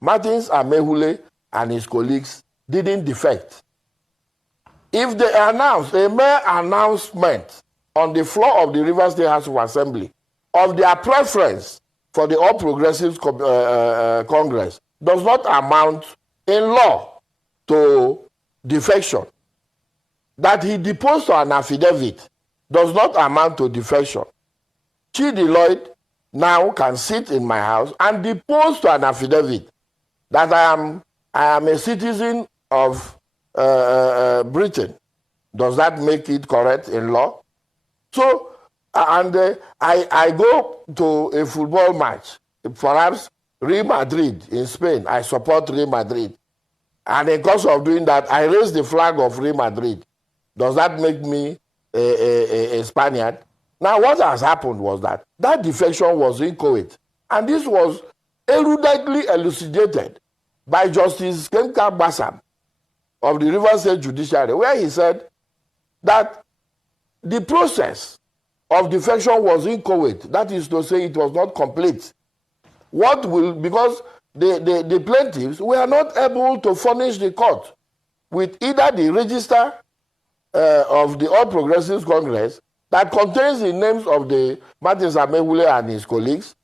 Martins Amaehule and his colleagues didn't defect. If they announce a mere announcement on the floor of the Rivers State House of Assembly of their preference for the All Progressives Congress does not amount in law to defection. That he deposed on an affidavit does not amount to defection. Chidi Lloyd now can sit in my house and depose to an affidavit that I am a citizen of Britain. Does that make it correct in law? So, I go to a football match, perhaps Real Madrid in Spain. I support Real Madrid. And in course of doing that, I raise the flag of Real Madrid. Does that make me a Spaniard? Now, what has happened was that defection was inchoate. And this was eruditely elucidated by Justice Kemka Bassam of the Rivers State Judiciary, where he said that the process of defection was inchoate. That is to say, it was not complete. Because the plaintiffs were not able to furnish the court with either the register of the All Progressives Congress that contains the names of the Martins Amaehule and his colleagues,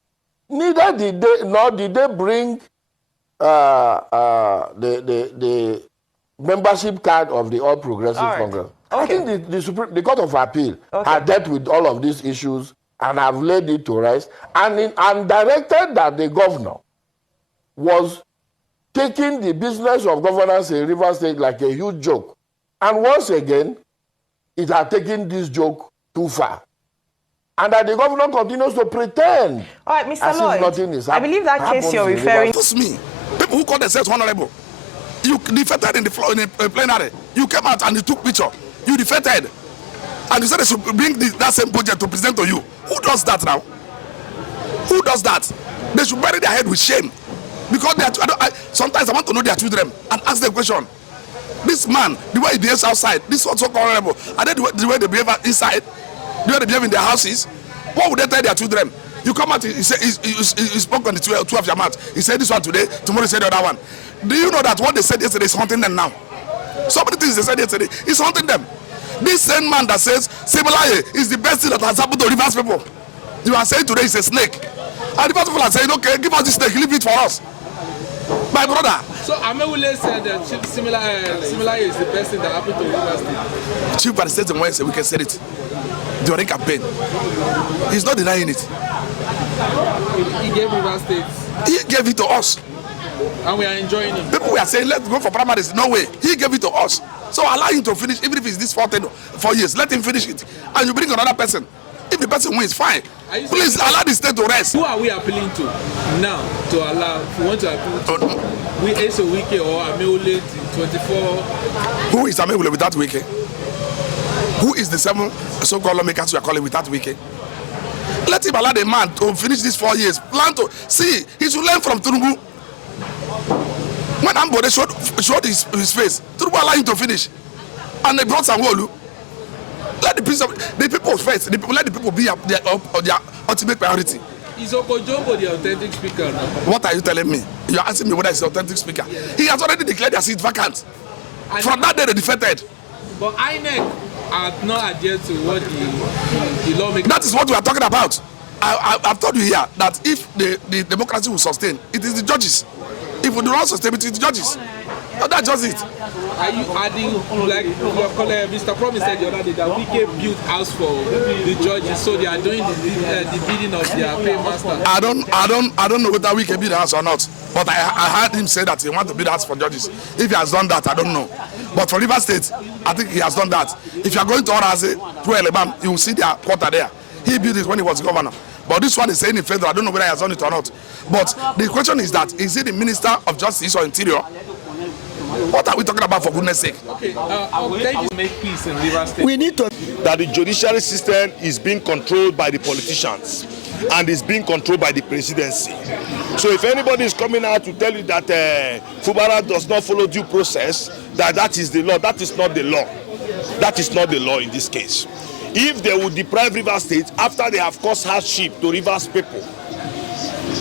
nor did they bring the membership card of the All Progressives Congress. Okay. I think the Court of Appeal had dealt with all of these issues and have laid it to rest and directed that the governor was taking the business of governance in Rivers State like a huge joke. And once again, it had taken this joke too far. And that the governor continues to pretend. All right, Mr. Lloyd, nothing is I believe that case you're referring to. That's me. People who call themselves honorable. You defected in the floor in a plenary. You came out and you took picture. You defected. And you said they should bring that same budget to present to you. Who does that now? Who does that? They should bury their head with shame. Because sometimes I want to know their children and ask them a question. This man, the way he behaves outside, this is what's so honorable. Are they the way they behave inside? The way they behave in their houses? What would they tell their children? You come out, he spoke on the 12th your mouth. He said this one today, tomorrow he said the other one. Do you know that what they said yesterday is haunting them now? So many things they said yesterday is haunting them. This same man that says Similaye is the best thing that has happened to Rivers people. You are saying today is a snake. And the people are saying, okay, give us this snake, leave it for us. My brother. So Amaehule said that Similaye is the best thing that happened to Rivers State. Chief by the State and Wednesday, we can say it. During campaign. He's not denying it. He gave Rivers State. He gave it to us. And we are enjoying it. People were saying, let's go for primaries. No way. He gave it to us. So allow him to finish, even if it's this 4 years. Let him finish it. And you bring another person. If the person wins, fine. Please allow the state to rest. Who are we appealing to now to allow, if we want to appeal to? We Ace Wike or Amaehule 24? Who is Amaehule without Wike? Who is the 7 so-called lawmakers we are calling without Wike? Let him allow the man to finish these 4 years. Plan to see, he should learn from Tinubu. When Ambode showed his face, Tinubu allowed him to finish. And they brought Sanwo-Olu. Let the people first. Let the people be their ultimate priority. Is Okojobo the authentic speaker now? What are you telling me? You are asking me whether he's the authentic speaker. Yes. He has already declared their seat vacant. From that day, they defected. But INEC are not adhered to what the lawmakers. That is what we are talking about. I've told you here that if the democracy will sustain, it is the judges. If we do not sustain it, it's the judges. No, that's just it. Are you adding, like your colleague Mr. Promise said the other day, that Wike built house for the judges, so they are doing the bidding of their paymaster? I don't know whether Wike build the house or not, but I heard him say that he wants to build a house for judges. If he has done that, I don't know. But for Rivers State, I think he has done that. If you are going to Oraze, through Elebam, you will see their quarter there. He built it when he was governor. But this one is saying in federal. I don't know whether he has done it or not. But the question is that, is he the Minister of Justice or Interior? What are we talking about, for goodness sake? Okay, thank you. Make peace in Rivers State. We need to... That the judiciary system is being controlled by the politicians and is being controlled by the presidency. So if anybody is coming out to tell you that Fubara does not follow due process, that is the law, that is not the law. That is not the law in this case. If they would deprive Rivers State after they have caused hardship to Rivers people,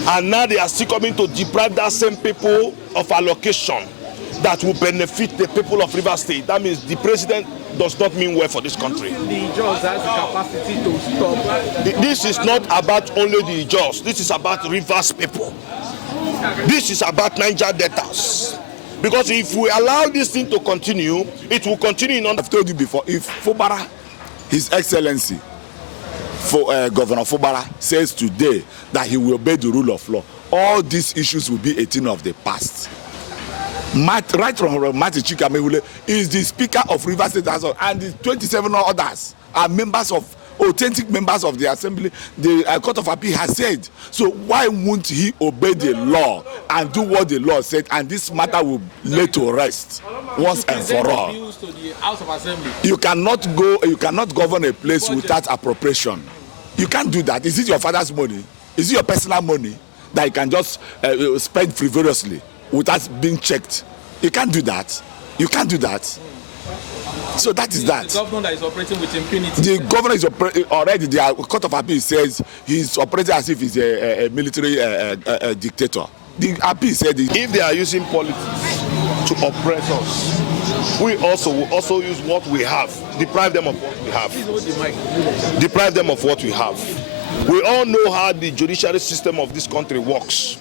And now they are still coming to deprive that same people of allocation that will benefit the people of Rivers State. That means the president does not mean well for this country. The Jaws has the capacity to stop. This is not about only the Jaws. This is about Rivers people. This is about Niger debtors. Because if we allow this thing to continue, it will continue. I've told you before, if Fubara, His Excellency, Governor Fubara, says today that he will obey the rule of law, all these issues will be a thing of the past. Right from Amaehule is the Speaker of Rivers State House, and the 27 others are members of authentic members of the Assembly. The Court of Appeal has said. So why won't he obey the law and do what the law said, and this matter will lay to rest once and for all? You cannot govern a place without appropriation. You can't do that. Is it your father's money? Is it your personal money that you can just spend frivolously without being checked? You can't do that. You can't do that. So that is that. The governor that is operating with impunity. The governor is already, the Court of Appeal says he's operating as if he's a military dictator. The appeal said if they are using politics to oppress us, we will also use what we have, deprive them of what we have. Deprive them of what we have. We all know how the judiciary system of this country works.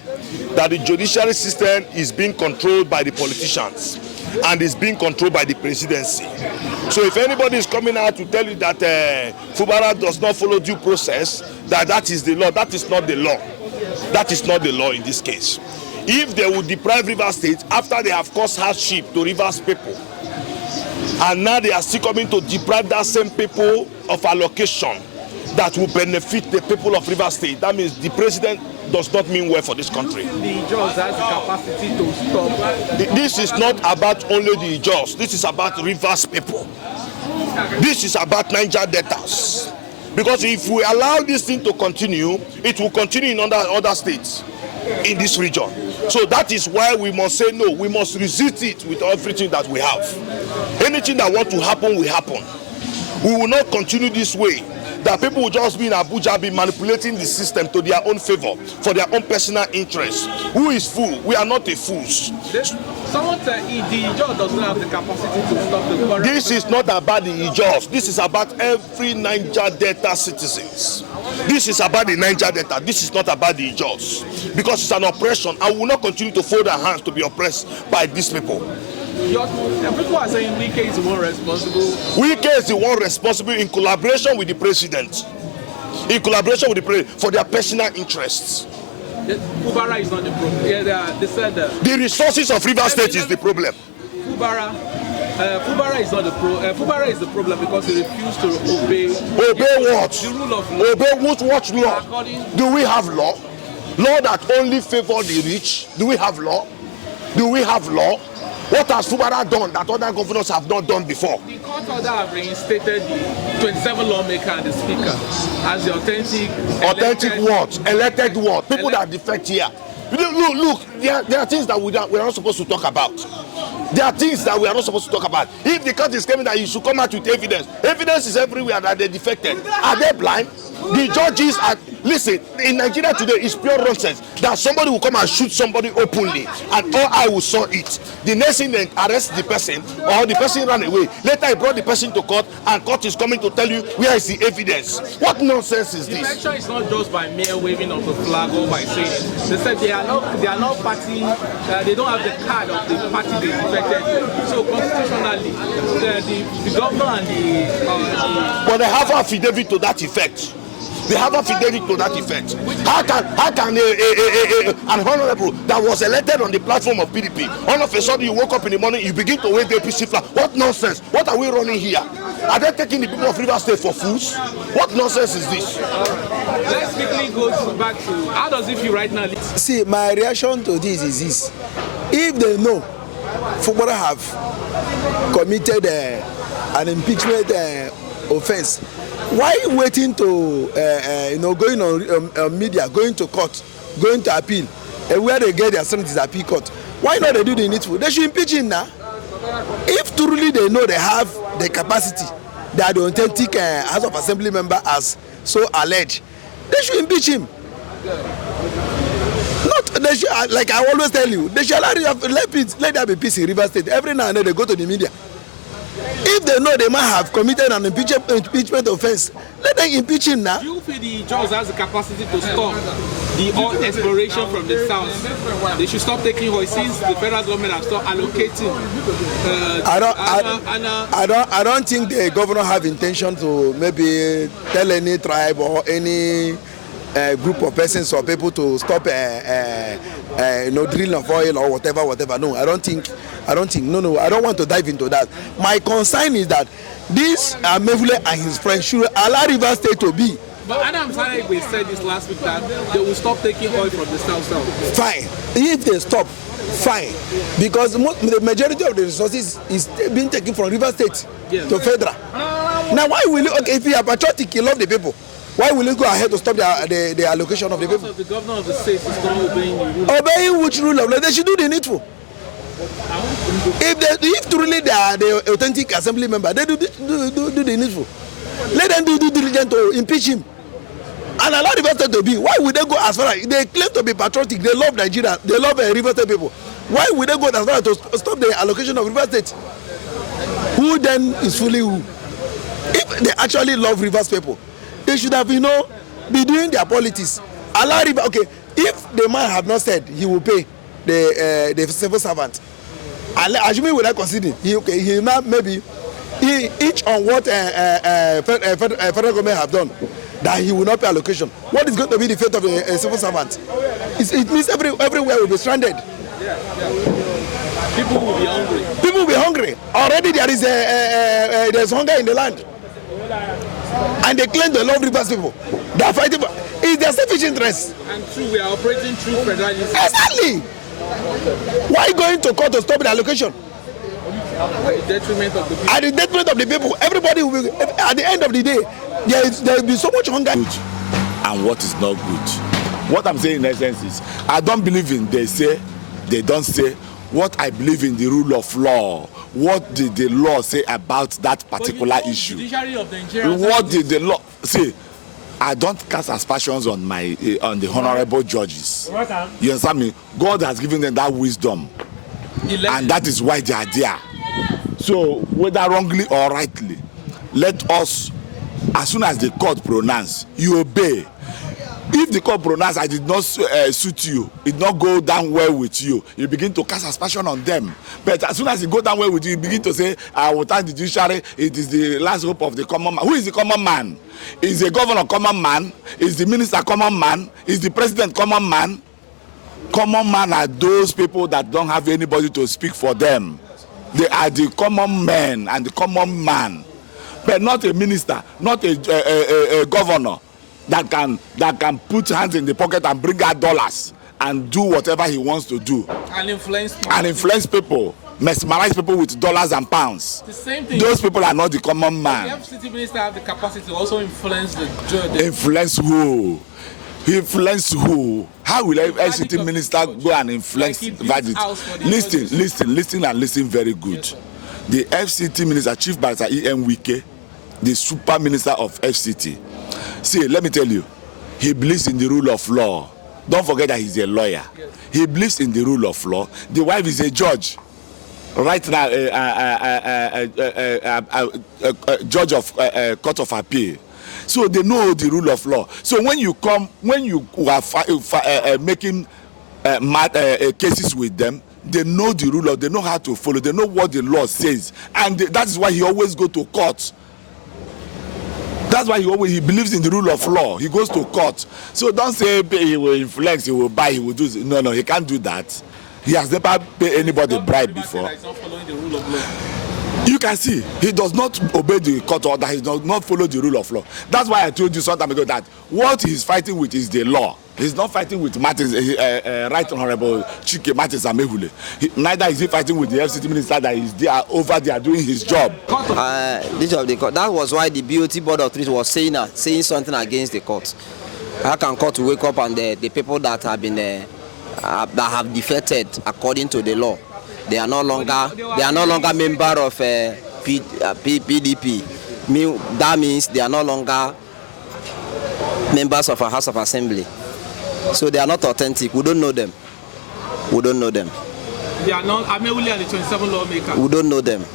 That the judiciary system is being controlled by the politicians and is being controlled by the presidency. So if anybody is coming out to tell you that Fubara does not follow due process, that is the law, that is not the law. That is not the law in this case. If they would deprive Rivers State after they have caused hardship to Rivers people, and now they are still coming to deprive that same people of allocation that will benefit the people of Rivers State, that means the president does not mean well for this country. The Jaws has the capacity to stop. This is not about only the Jaws. This is about Rivers people. This is about Niger debtors. Because if we allow this thing to continue, it will continue in other states in this region. So that is why we must say no. We must resist it with everything that we have. Anything that wants to happen will happen. We will not continue this way. That people will just be in Abuja, be manipulating the system to their own favor, for their own personal interest. Who is fool? We are not a fools. Someone said the Ijos does not have the capacity to stop the current. This is not about the Ijos. This is about every Niger Delta citizens. This is about the Niger Delta. This is not about the Ijos. Because it's an oppression, and we will not continue to fold our hands to be oppressed by these people. People are saying Wike is the one responsible. Wike is the one responsible in collaboration with the president. In collaboration with the president for their personal interests. Fubara is not the problem. Yeah, they said the resources of Rivers State is the problem. Fubara is not the Fubara is the problem because he refused to obey. Obey what? The rule of law. Obey what law? Do we have law? Law that only favor the rich? Do we have law? Do we have law? What has Fubara done that other governors have not done before? The court order have reinstated the 27 lawmakers and the speaker as the authentic what? Elected what? People that defect here. Look, there are things that we are not supposed to talk about. There are things that we are not supposed to talk about. If the court is claiming that you should come out with evidence, evidence is everywhere that they defected. Are they blind? The judges are, listen, in Nigeria today it's pure nonsense that somebody will come and shoot somebody openly and all I will saw it. The next thing they arrest the person or the person ran away. Later I brought the person to court and court is coming to tell you where is the evidence. What nonsense is this? Defection is not just by mere waving of the flag or by saying it. They said they are not party, they don't have the card of the party they defected. So constitutionally, the governor and the but they have an affidavit to that effect. They have a fidelity to that effect. How can an honorable that was elected on the platform of PDP, all of a sudden you woke up in the morning, you begin to wave the APC flag? What nonsense? What are we running here? Are they taking the people of Rivers State for fools? What nonsense is this? Let's quickly go back to how does it feel right now? See, my reaction to this is this. If they know Fubara have committed an impeachment offense, why waiting to going on media, going to court, going to appeal, and where they get their strength is appeal court? Why not they do the needful? They should impeach him now. If truly they know they have the capacity, they are the authentic House of Assembly member as so alleged, they should impeach him. they should, like I always tell you, they should let there be peace in Rivers State. Every now and then they go to the media. If they know they might have committed an impeachment offense, let them impeach him now. Do you feel the judge has the capacity to stop the oil exploration from the south? They should stop taking oil since the federal government has stopped allocating. I don't think the governor have intention to maybe tell any tribe or any group of persons or people to stop drilling of oil or whatever. No, I don't think. No, I don't want to dive into that. My concern is that this Amaehule and his friends should allow Rivers State to be. But Adam Saregbe said this last week that they will stop taking oil from the south. Fine. If they stop, fine. Because the majority of the resources is being taken from Rivers State to federal. Now, why will you, if you are patriotic, you love the people, why will you go ahead to stop the allocation of the people? The governor of the state is not obeying the rule. Obeying which rule of law? They should do the needful. If truly they are the authentic assembly member, they do the needful. Let them do diligence to impeach him and allow Rivers State to be. Why would they go as far as they claim to be patriotic? They love Nigeria. They love Rivers State people. Why would they go as far as to stop the allocation of Rivers State? Who then is fully who? If they actually love Rivers people, they should have, be doing their politics. Allow Rivers. Okay, if the man have not said he will pay the civil servant, assuming without considering, he now maybe each on what federal government have done, that he will not pay allocation. What is going to be the fate of a civil servant? It means everywhere will be stranded. People will be hungry. People will be hungry. Already there's hunger in the land. And they claim they love Rivers people. They are fighting for it's their selfish interest. And true, we are operating through federalism. Exactly. Why going to court to stop the allocation? At the detriment of the people. At the detriment of the people. Everybody will be, at the end of the day, there will be so much hunger. And what is not good. What I'm saying in essence is, I don't believe in they say, they don't say. What I believe in the rule of law. What did the law say about that particular issue? What did the law say? I don't cast aspersions on the honorable judges. You understand me? God has given them that wisdom, and that is why they are there. So whether wrongly or rightly, let us, as soon as the court pronounce, you obey. If the court pronounce I did not suit you, it did not go down well with you, you begin to cast aspersion on them. But as soon as it goes down well with you, you begin to say, without the judiciary, it is the last hope of the common man. Who is the common man? Is the governor common man? Is the minister common man? Is the president common man? Common man are those people that don't have anybody to speak for them. They are the common men and the common man. But not a minister, not a governor that can put hands in the pocket and bring out dollars and do whatever he wants to do. And influence people, mesmerize people with dollars and pounds. The same thing. Those people are not the common man. The FCT minister have the capacity to also influence the judge. Influence who? Influence who? How will a FCT minister go and influence verdict? Listen very good. The FCT minister, Chief Barrister E.M. Wike, the super minister of FCT. See, let me tell you, he believes in the rule of law. Don't forget that he's a lawyer. Yes. He believes in the rule of law. The wife is a judge. Right now, judge of Court of Appeal. So they know the rule of law. So when you are making cases with them, they know the rule of, they know how to follow, they know what the law says. And that is why he always go to court. That's why he believes in the rule of law. He goes to court. So don't say he will influence, he will buy, he will do. No, he can't do that. He has never paid anybody bribe before. You can see he does not obey the court order. He does not follow the rule of law. That's why I told you some time ago that what he's fighting with is the law. He's not fighting with Martins, Right Honorable Chike Martins Amaehule. Neither is he fighting with the FCT minister that is there over there doing his job. That was why the BOT Board of Trustees was saying something against the court. How can court wake up and the people that have been that have defected according to the law? They are no longer member of PDP. That means they are no longer members of a House of Assembly. So they are not authentic. We don't know them. We don't know them. They are not Amaehule and the 27 lawmakers. We don't know them.